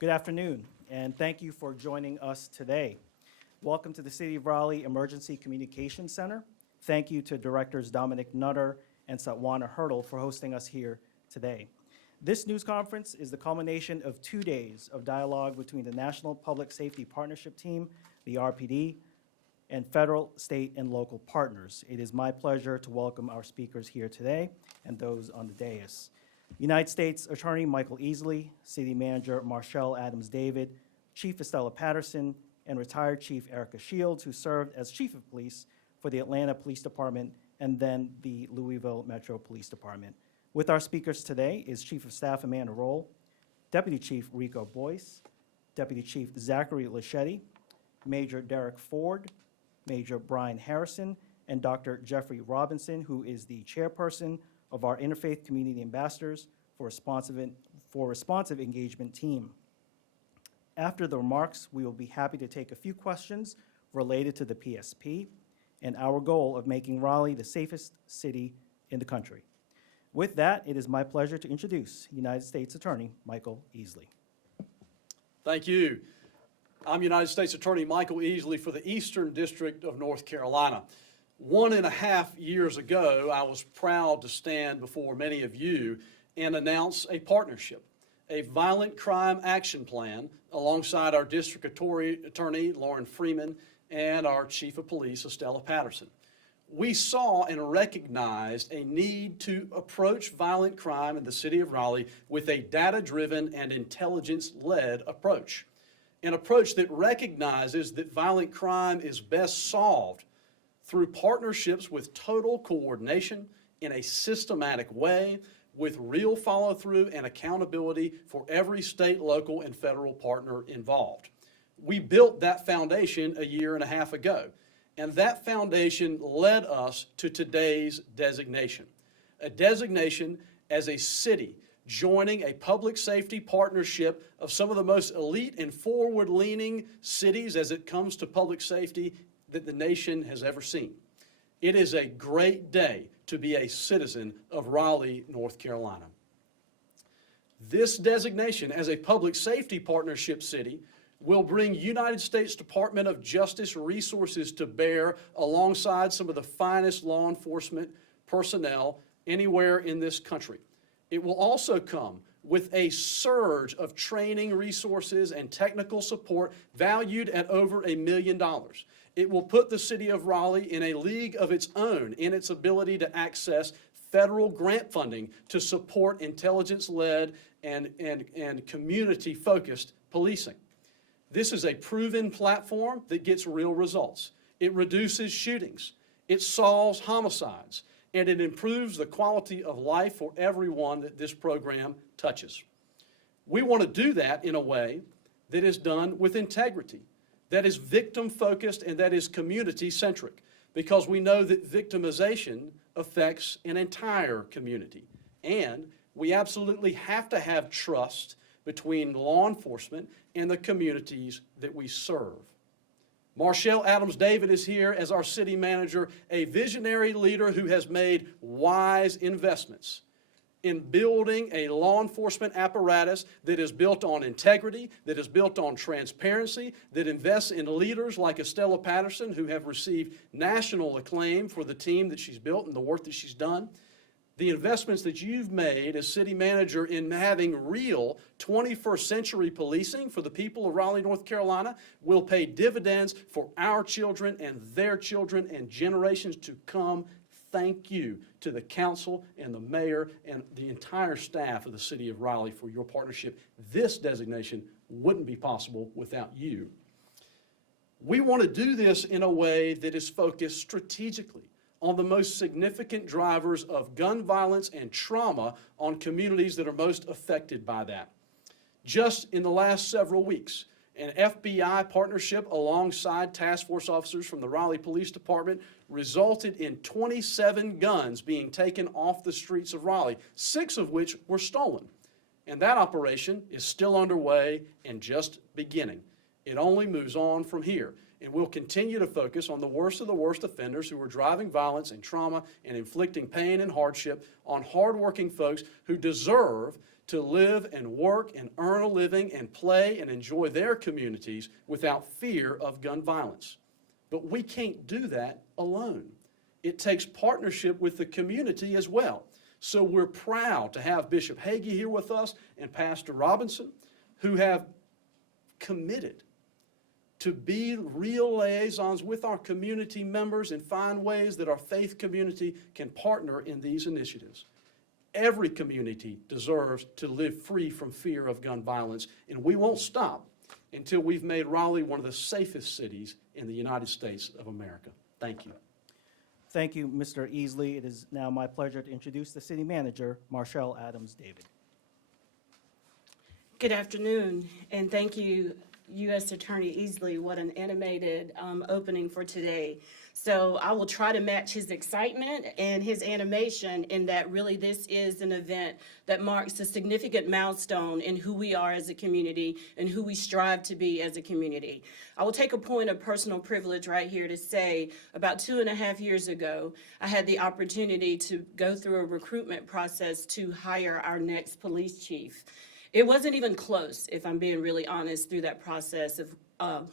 Good afternoon, and thank you for joining us today. Welcome to the City of Raleigh Emergency Communications Center. Thank you to Directors Dominic Nutter and Satwana Hurdle for hosting us here today. This news conference is the culmination of 2 days of dialogue between the National Public Safety Partnership Team, the RPD, and federal, state, and local partners. It is my pleasure to welcome our speakers here today and those on the dais. United States Attorney Michael Easley, City Manager Marshall Adams David, Chief Estella Patterson, and retired Chief Erica Shields, who served as Chief of Police for the Atlanta Police Department and then the Louisville Metro Police Department. With our speakers today is Chief of Staff Amanda Roll, Deputy Chief Rico Boyce, Deputy Chief Zachary Laschetti, Major Derek Ford, Major Brian Harrison, and Dr. Jeffrey Robinson, who is the chairperson of our Interfaith Community Ambassadors for Responsive Engagement team. After the remarks, we will be happy to take a few questions related to the PSP and our goal of making Raleigh the safest city in the country. With that, it is my pleasure to introduce United States Attorney Michael Easley. Thank you. I'm United States Attorney Michael Easley for the Eastern District of North Carolina. 1.5 years ago, I was proud to stand before many of you and announce a partnership, a violent crime action plan alongside our District Attorney, Lauren Freeman, and our Chief of Police, Estella Patterson. We saw and recognized a need to approach violent crime in the city of Raleigh with a data-driven and intelligence-led approach, an approach that recognizes that violent crime is best solved through partnerships with total coordination in a systematic way with real follow-through and accountability for every state, local, and federal partner involved. We built that foundation 1.5 years ago, and that foundation led us to today's designation, a designation as a city joining a public safety partnership of some of the most elite and forward-leaning cities as it comes to public safety that the nation has ever seen. It is a great day to be a citizen of Raleigh, North Carolina. This designation as a public safety partnership city will bring United States Department of Justice resources to bear alongside some of the finest law enforcement personnel anywhere in this country. It will also come with a surge of training resources and technical support valued at over $1 million. It will put the city of Raleigh in a league of its own in its ability to access federal grant funding to support intelligence-led and community-focused policing. This is a proven platform that gets real results. It reduces shootings, it solves homicides, and it improves the quality of life for everyone that this program touches. We want to do that in a way that is done with integrity, that is victim-focused, and that is community-centric, because we know that victimization affects an entire community. And we absolutely have to have trust between law enforcement and the communities that we serve. Marshall Adams David is here as our city manager, a visionary leader who has made wise investments in building a law enforcement apparatus that is built on integrity, that is built on transparency, that invests in leaders like Estella Patterson, who have received national acclaim for the team that she's built and the work that she's done. The investments that you've made as city manager in having real 21st century policing for the people of Raleigh, North Carolina, will pay dividends for our children and their children and generations to come. Thank you to the council and the mayor and the entire staff of the city of Raleigh for your partnership. This designation wouldn't be possible without you. We want to do this in a way that is focused strategically on the most significant drivers of gun violence and trauma on communities that are most affected by that. Just in the last several weeks, an FBI partnership alongside task force officers from the Raleigh Police Department resulted in 27 guns being taken off the streets of Raleigh, 6 of which were stolen. And that operation is still underway and just beginning. It only moves on from here. and we'll continue to focus on the worst of the worst offenders who are driving violence and trauma and inflicting pain and hardship on hardworking folks who deserve to live and work and earn a living and play and enjoy their communities without fear of gun violence. But we can't do that alone. It takes partnership with the community as well. So we're proud to have Bishop Hagee here with us and Pastor Robinson, who have committed to be real liaisons with our community members and find ways that our faith community can partner in these initiatives. Every community deserves to live free from fear of gun violence, and we won't stop until we've made Raleigh one of the safest cities in the United States of America. Thank you. Thank you, Mr. Easley. It is now my pleasure to introduce the city manager, Marshall Adams David. Good afternoon, and thank you, U.S. Attorney Easley. What an animated opening for today. So I will try to match his excitement and his animation in that really this is an event that marks a significant milestone in who we are as a community and who we strive to be as a community. I will take a point of personal privilege right here to say about 2.5 years ago, I had the opportunity to go through a recruitment process to hire our next police chief. It wasn't even close, if I'm being really honest, through that process of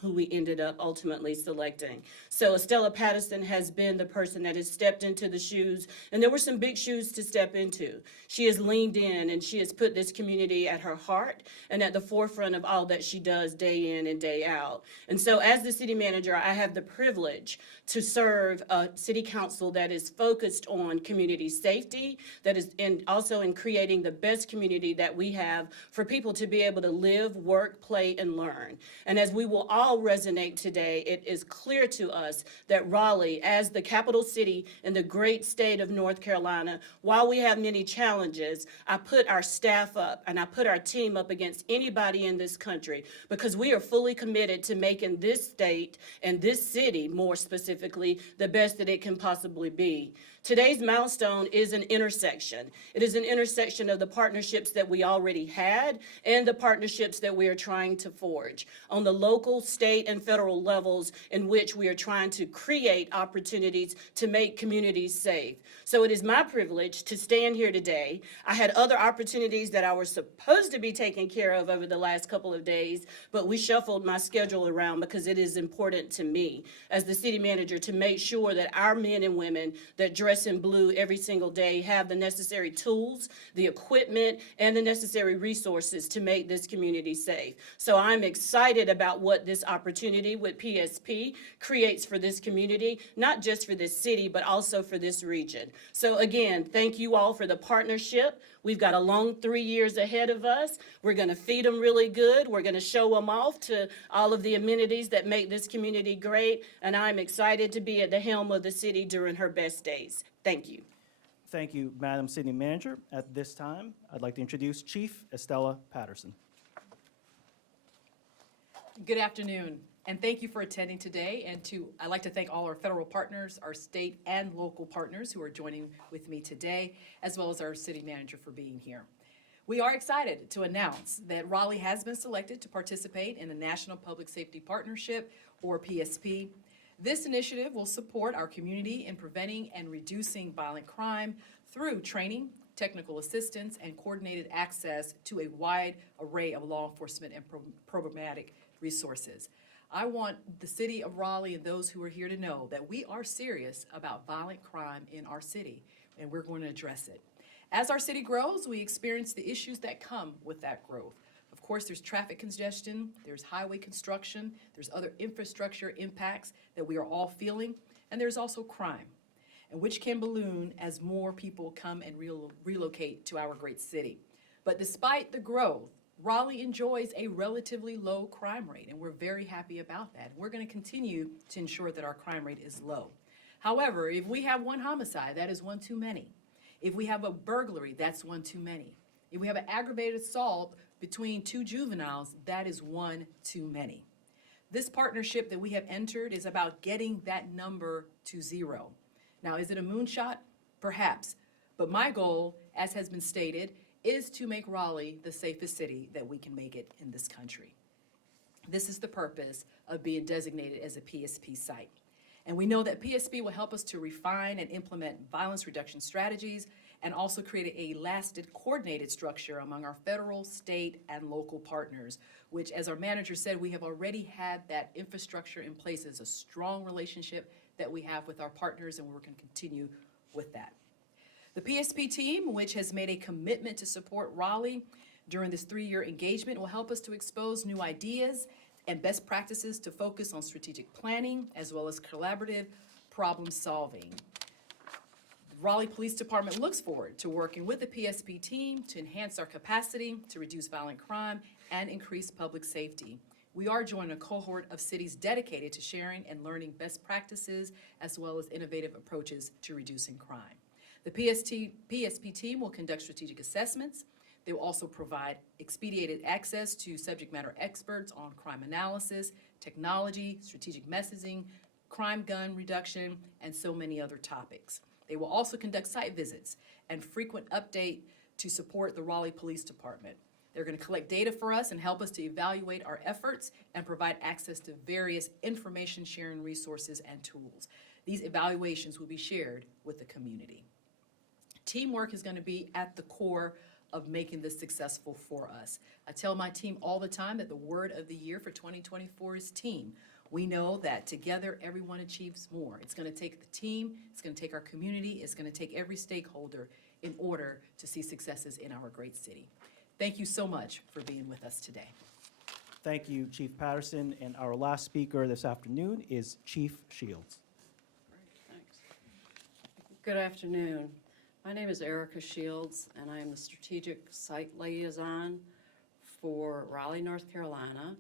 who we ended up ultimately selecting. So Estella Patterson has been the person that has stepped into the shoes, and there were some big shoes to step into. She has leaned in and she has put this community at her heart and at the forefront of all that she does day in and day out. And so as the city manager, I have the privilege to serve a city council that is focused on community safety, that is also in creating the best community that we have for people to be able to live, work, play, and learn. And as we will all resonate today, it is clear to us that Raleigh, as the capital city in the great state of North Carolina, while we have many challenges, I put our staff up and I put our team up against anybody in this country because we are fully committed to making this state and this city, more specifically, the best that it can possibly be. Today's milestone is an intersection. It is an intersection of the partnerships that we already had and the partnerships that we are trying to forge on the local, state, and federal levels in which we are trying to create opportunities to make communities safe. So it is my privilege to stand here today. I had other opportunities that I was supposed to be taking care of over the last couple of days, but we shuffled my schedule around because it is important to me as the city manager to make sure that our men and women that dress in blue every single day have the necessary tools, the equipment, and the necessary resources to make this community safe. So I'm excited about what this opportunity with PSP creates for this community, not just for this city, but also for this region. So again, thank you all for the partnership. We've got a long 3 years ahead of us. We're going to feed them really good. We're going to show them off to all of the amenities that make this community great. And I'm excited to be at the helm of the city during her best days. Thank you. Thank you, Madam City Manager. At this time, I'd like to introduce Chief Estella Patterson. Good afternoon, and thank you for attending today. And I'd like to thank all our federal partners, our state and local partners who are joining with me today, as well as our city manager for being here. We are excited to announce that Raleigh has been selected to participate in the National Public Safety Partnership, or PSP. This initiative will support our community in preventing and reducing violent crime through training, technical assistance, and coordinated access to a wide array of law enforcement and programmatic resources. I want the city of Raleigh and those who are here to know that we are serious about violent crime in our city, and we're going to address it. As our city grows, we experience the issues that come with that growth. Of course, there's traffic congestion, there's highway construction, there's other infrastructure impacts that we are all feeling, and there's also crime, and which can balloon as more people come and relocate to our great city. But despite the growth, Raleigh enjoys a relatively low crime rate, and we're very happy about that. We're going to continue to ensure that our crime rate is low. However, if we have one homicide, that is one too many. If we have a burglary, that's one too many. If we have an aggravated assault between two juveniles, that is one too many. This partnership that we have entered is about getting that number to zero. Now, is it a moonshot? Perhaps. But my goal, as has been stated, is to make Raleigh the safest city that we can make it in this country. This is the purpose of being designated as a PSP site. And we know that PSP will help us to refine and implement violence reduction strategies and also create a lasting coordinated structure among our federal, state, and local partners, which, as our manager said, we have already had that infrastructure in place. It's a strong relationship that we have with our partners, and we're going to continue with that. The PSP team, which has made a commitment to support Raleigh during this 3-year engagement, will help us to expose new ideas and best practices to focus on strategic planning as well as collaborative problem solving. The Raleigh Police Department looks forward to working with the PSP team to enhance our capacity to reduce violent crime and increase public safety. We are joining a cohort of cities dedicated to sharing and learning best practices as well as innovative approaches to reducing crime. The PSP team will conduct strategic assessments. They will also provide expedited access to subject matter experts on crime analysis, technology, strategic messaging, crime gun reduction, and so many other topics. They will also conduct site visits and frequent update to support the Raleigh Police Department. They're going to collect data for us and help us to evaluate our efforts and provide access to various information sharing resources and tools. These evaluations will be shared with the community. Teamwork is going to be at the core of making this successful for us. I tell my team all the time that the word of the year for 2024 is team. We know that together everyone achieves more. It's going to take the team, it's going to take our community, it's going to take every stakeholder in order to see successes in our great city. Thank you so much for being with us today. Thank you, Chief Patterson. And our last speaker this afternoon is Chief Shields. Thanks. Good afternoon. My name is Erica Shields, and I am the Strategic Site Liaison for Raleigh, North Carolina,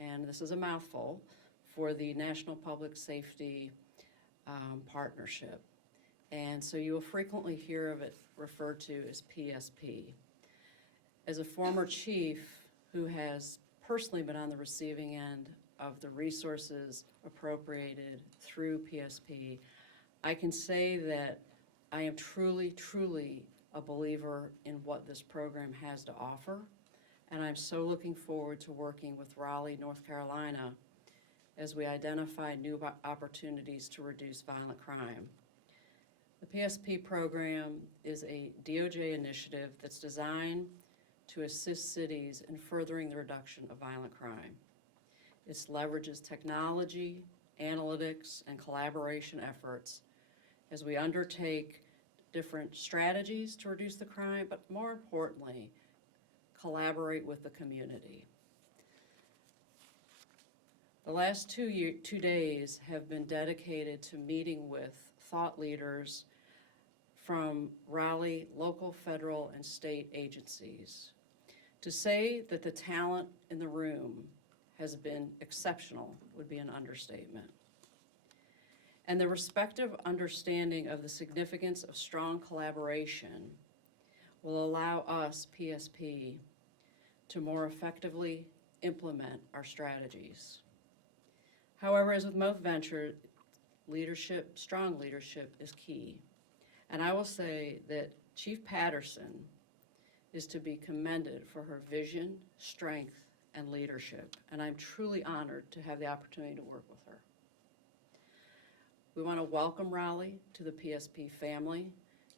and this is a mouthful, for the National Public Safety Partnership. And so you will frequently hear of it referred to as PSP. As a former chief who has personally been on the receiving end of the resources appropriated through PSP, I can say that I am truly, truly a believer in what this program has to offer, and I'm so looking forward to working with Raleigh, North Carolina, as we identify new opportunities to reduce violent crime. The PSP program is a DOJ initiative that's designed to assist cities in furthering the reduction of violent crime. It leverages technology, analytics, and collaboration efforts as we undertake different strategies to reduce the crime, but more importantly, collaborate with the community. The last 2 days have been dedicated to meeting with thought leaders from Raleigh, local, federal, and state agencies. To say that the talent in the room has been exceptional would be an understatement. And the respective understanding of the significance of strong collaboration will allow us, PSP, to more effectively implement our strategies. However, as with most ventures, leadership, strong leadership is key. And I will say that Chief Patterson is to be commended for her vision, strength, and leadership. And I'm truly honored to have the opportunity to work with her. We want to welcome Raleigh to the PSP family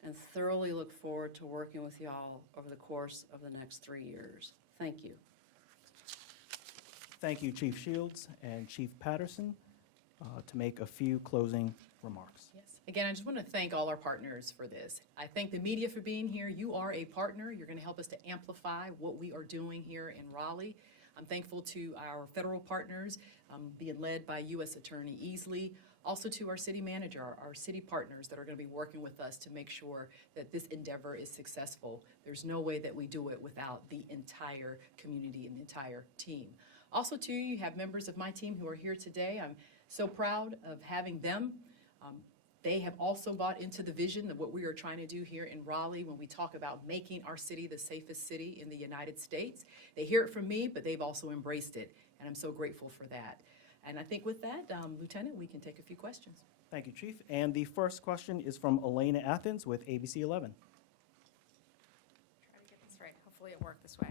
and thoroughly look forward to working with y'all over the course of the next 3 years. Thank you. Thank you, Chief Shields and Chief Patterson, to make a few closing remarks. Yes. Again, I just want to thank all our partners for this. I thank the media for being here. You are a partner. You're going to help us to amplify what we are doing here in Raleigh. I'm thankful to our federal partners, being led by U.S. Attorney Easley. Also to our city manager, our city partners that are going to be working with us to make sure that this endeavor is successful. There's no way that we do it without the entire community and the entire team. Also, too, you have members of my team who are here today. I'm so proud of having them. They have also bought into the vision of what we are trying to do here in Raleigh when we talk about making our city the safest city in the United States. They hear it from me, but they've also embraced it, and I'm so grateful for that. And I think with that, Lieutenant, we can take a few questions. Thank you, Chief. And the first question is from Elena Athens with ABC 11. Try to get this right. Hopefully it worked this way.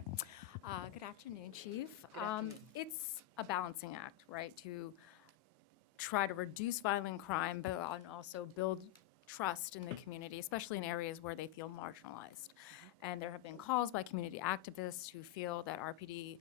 Good afternoon, Chief. Good afternoon. It's a balancing act, right, to try to reduce violent crime, but also build trust in the community, especially in areas where they feel marginalized. And there have been calls by community activists who feel that RPD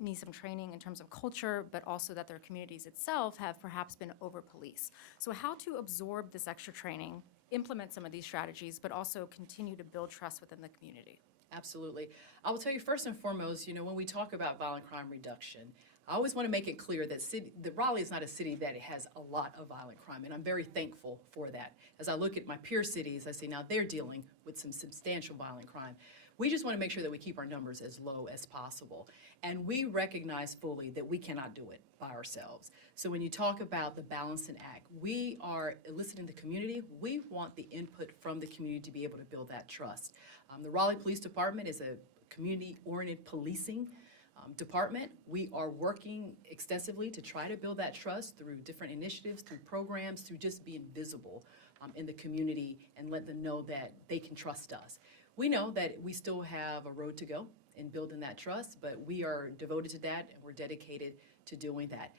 needs some training in terms of culture, but also that their communities itself have perhaps been over-policed. So how to absorb this extra training, implement some of these strategies, but also continue to build trust within the community? Absolutely. I will tell you first and foremost, when we talk about violent crime reduction, I always want to make it clear that Raleigh is not a city that has a lot of violent crime, and I'm very thankful for that. As I look at my peer cities, I see now they're dealing with some substantial violent crime. We just want to make sure that we keep our numbers as low as possible. And we recognize fully that we cannot do it by ourselves. So when you talk about the balancing act, we are eliciting the community. We want the input from the community to be able to build that trust. The Raleigh Police Department is a community-oriented policing department. We are working extensively to try to build that trust through different initiatives, through programs, through just being visible in the community and let them know that they can trust us. We know that we still have a road to go in building that trust, but we are devoted to that and we're dedicated to doing that.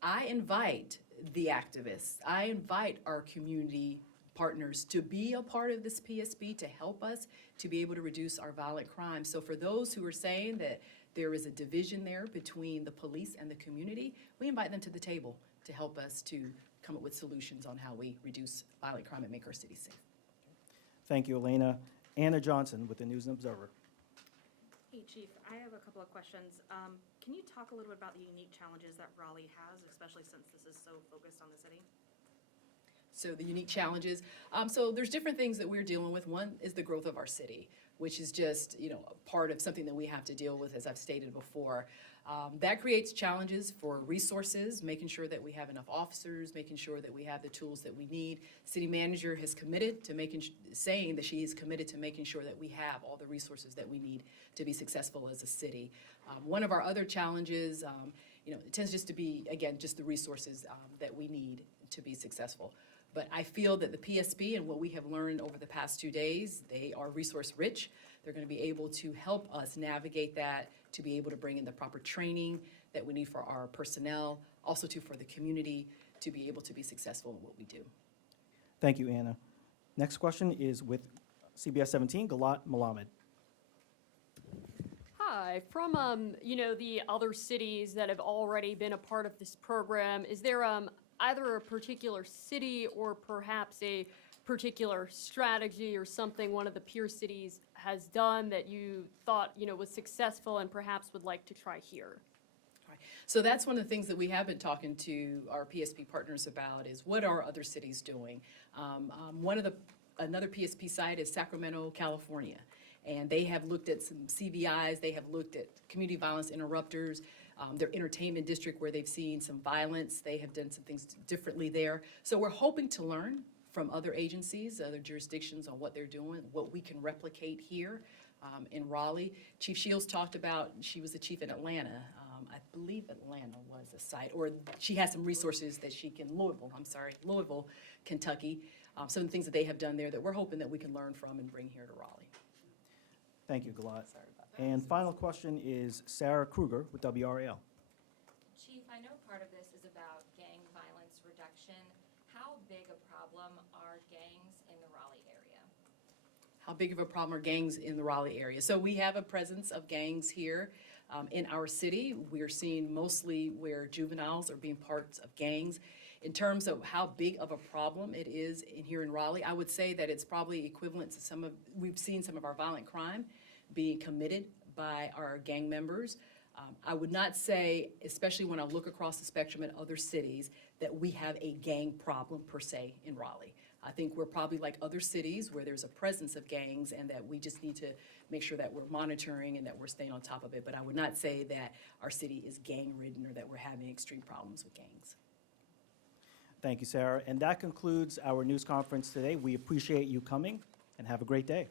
I invite the activists, I invite our community partners to be a part of this PSB to help us to be able to reduce our violent crime. So for those who are saying that there is a division there between the police and the community, we invite them to the table to help us to come up with solutions on how we reduce violent crime and make our city safe. Thank you, Elena. Anna Johnson with the News and Observer. Hey, Chief, I have a couple of questions. Can you talk a little bit about the unique challenges that Raleigh has, especially since this is so focused on the city? So the unique challenges. So there's different things that we're dealing with. One is the growth of our city, which is just, a part of something that we have to deal with, as I've stated before. That creates challenges for resources, making sure that we have enough officers, making sure that we have the tools that we need. City manager has committed to saying that she is committed to making sure that we have all the resources that we need to be successful as a city. One of our other challenges, it tends just to be, again, just the resources that we need to be successful. But I feel that the PSB and what we have learned over the past 2 days, they are resource rich. They're going to be able to help us navigate that, to be able to bring in the proper training that we need for our personnel, also for the community to be able to be successful in what we do. Thank you, Anna. Next question is with CBS 17, Galat Malamed. Hi, from the other cities that have already been a part of this program, is there either a particular city or perhaps a particular strategy or something one of the peer cities has done that you thought was successful and perhaps would like to try here? All right. So that's one of the things that we have been talking to our PSP partners about is what are other cities doing? Another PSP site is Sacramento, California. And they have looked at some CVIs, they have looked at community violence interrupters, their entertainment district where they've seen some violence. They have done some things differently there. So we're hoping to learn from other agencies, other jurisdictions on what they're doing, what we can replicate here in Raleigh. Chief Shields talked about, she was the chief in Atlanta. I believe Atlanta was a site, or she has some resources that she can, Louisville, Kentucky. Some of the things that they have done there that we're hoping that we can learn from and bring here to Raleigh. Thank you, Galat. And final question is Sarah Kruger with WRAL. Chief, I know part of this is about gang violence reduction. How big a problem are gangs in the Raleigh area? How big of a problem are gangs in the Raleigh area? So we have a presence of gangs here in our city. We are seeing mostly where juveniles are being parts of gangs. In terms of how big of a problem it is here in Raleigh, I would say that it's probably equivalent to we've seen some of our violent crime being committed by our gang members. I would not say, especially when I look across the spectrum at other cities, that we have a gang problem per se in Raleigh. I think we're probably like other cities where there's a presence of gangs and that we just need to make sure that we're monitoring and that we're staying on top of it. But I would not say that our city is gang-ridden or that we're having extreme problems with gangs. Thank you, Sarah. And that concludes our news conference today. We appreciate you coming and have a great day.